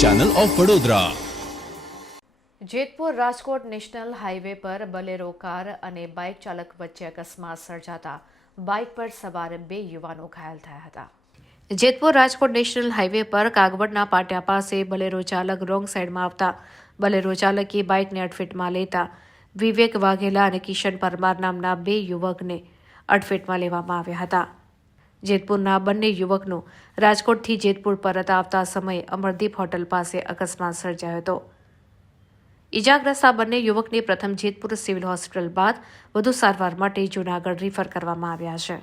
Channel of Vadodara. Jetpur Rajkot national highway પર બલેરો car અને bike ચાલક વચ્ચે અકસ્માત સર્જાતા બાઇક પર સવાર 2 યુવાનો ઘાયલ થયા હતા। જેતપુર રાજકોટ નેશનલ હાઈવે પર કાગવડના પાટિયા પાસે બલેરો ચાલક રોંગ સાઈડમાં આવતા બલેરો ચાલકે બાઇકને અડફેટમાં લેતા વિવેક વાઘેલા અને કિશન પરમાર નામના 2 યુવકને અડફેટમાં લેવામાં આવ્યા હતા। જેતપુરના બંને યુવકનો રાજકોટથી જેતપુર પરત આવતા સમયે અમરદીપ હોટલ પાસે અકસ્માત સર્જાયો હતો। ઇજાગ્રસ્ત આ બંને યુવકને પ્રથમ જેતપુર સિવિલ હોસ્પિટલ બાદ વધુ સારવાર માટે જૂનાગઢ રિફર કરવામાં આવ્યા છે।